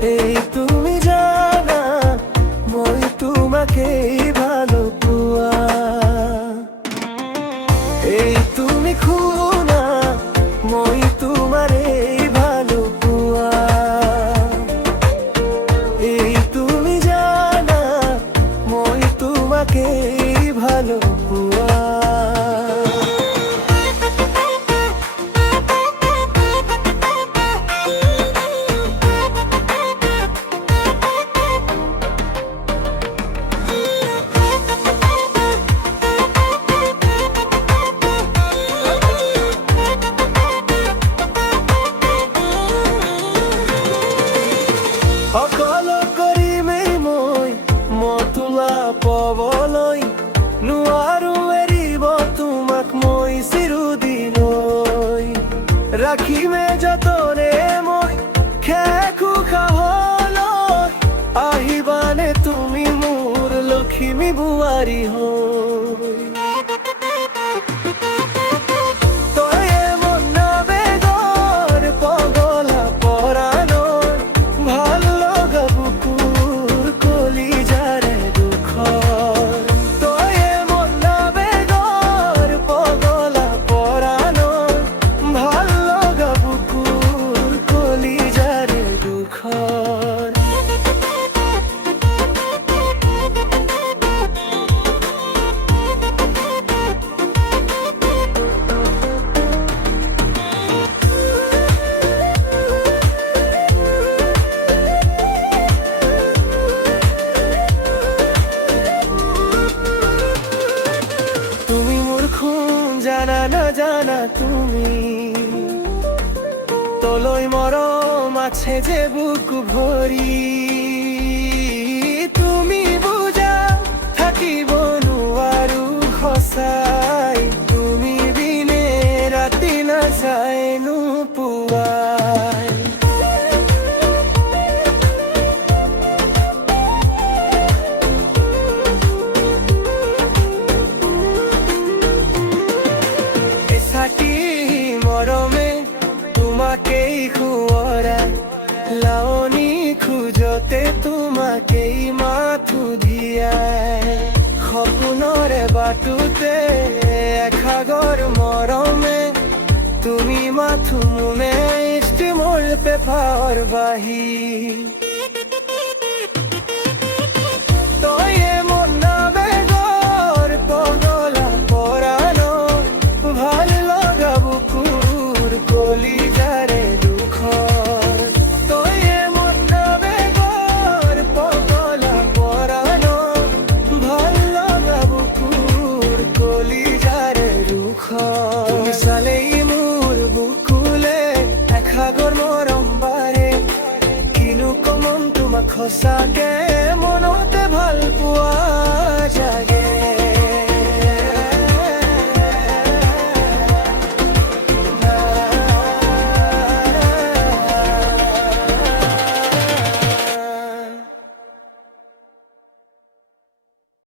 এই তুমি জানা মই তোমাকেই ভালো পোৱা এই তুমি খুনা মই তোমারেই ভালো পোৱা এই তুমি জানা মই তোমাকেই ভালো পোৱা অকল কৰিমেই মই মতুলা পবলৈ নোৱাৰো এৰিব তোমাক মই চিৰদিনলৈ ৰাখিমে যতনে মই খেকো খাহলৈ আহিবানে তুমি মোৰ লখিমী বোৱাৰী হৈ জানা না জানা তুমি তলৈ মৰম আছে যে বুকু ভৰি তুমি বুজা থাকিব নোৱাৰো সঁচাই তুমি বিনে ৰাতি নাযায় নোপোৱাই মৰমে তোমাকেই খুৱৰাই লাৱনী খোজতে তোমাকেই মাথো দিয়াই সপোনৰে বাটুতে এসাগৰ মৰমে তুমি মাথো মুমে ইষ্টি মোৰ পেপাৰ বাহি এসাগৰ মৰম বাৰে কিনো কমন তোমাক সঁচাকে